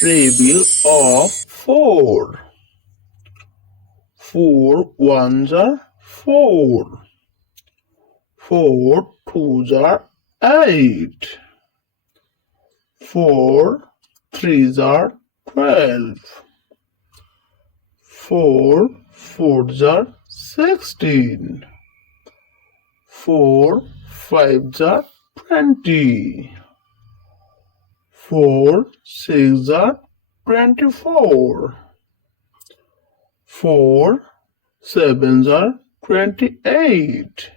Table of 4. 4 ones are 4. 4 twos are 8. 4 threes are 12. 4 fours are 16. 4 fives are 20. 4 sixes are 24. 4 sevens are 28.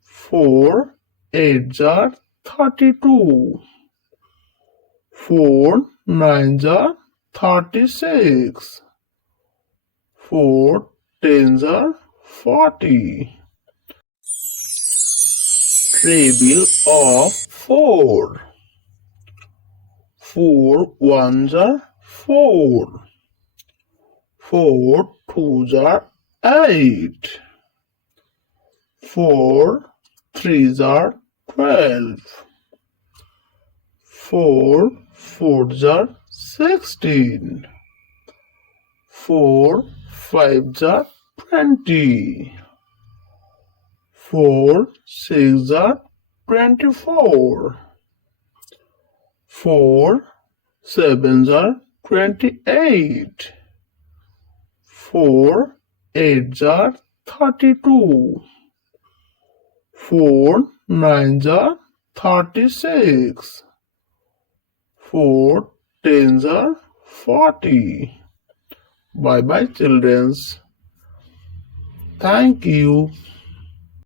4 eights are 32. 4 nines are 36. 4 tens are 40. Table of 4. 4 ones are 4. 4 twos are 8. 4 threes are 12. 4 fours are 16. 4 fives are 20. 4 sixes are 24. 4 sevens are 28. 4 eights are 32. 4 nines are 36. 4 tens are 40. Bye bye, children. Thank you.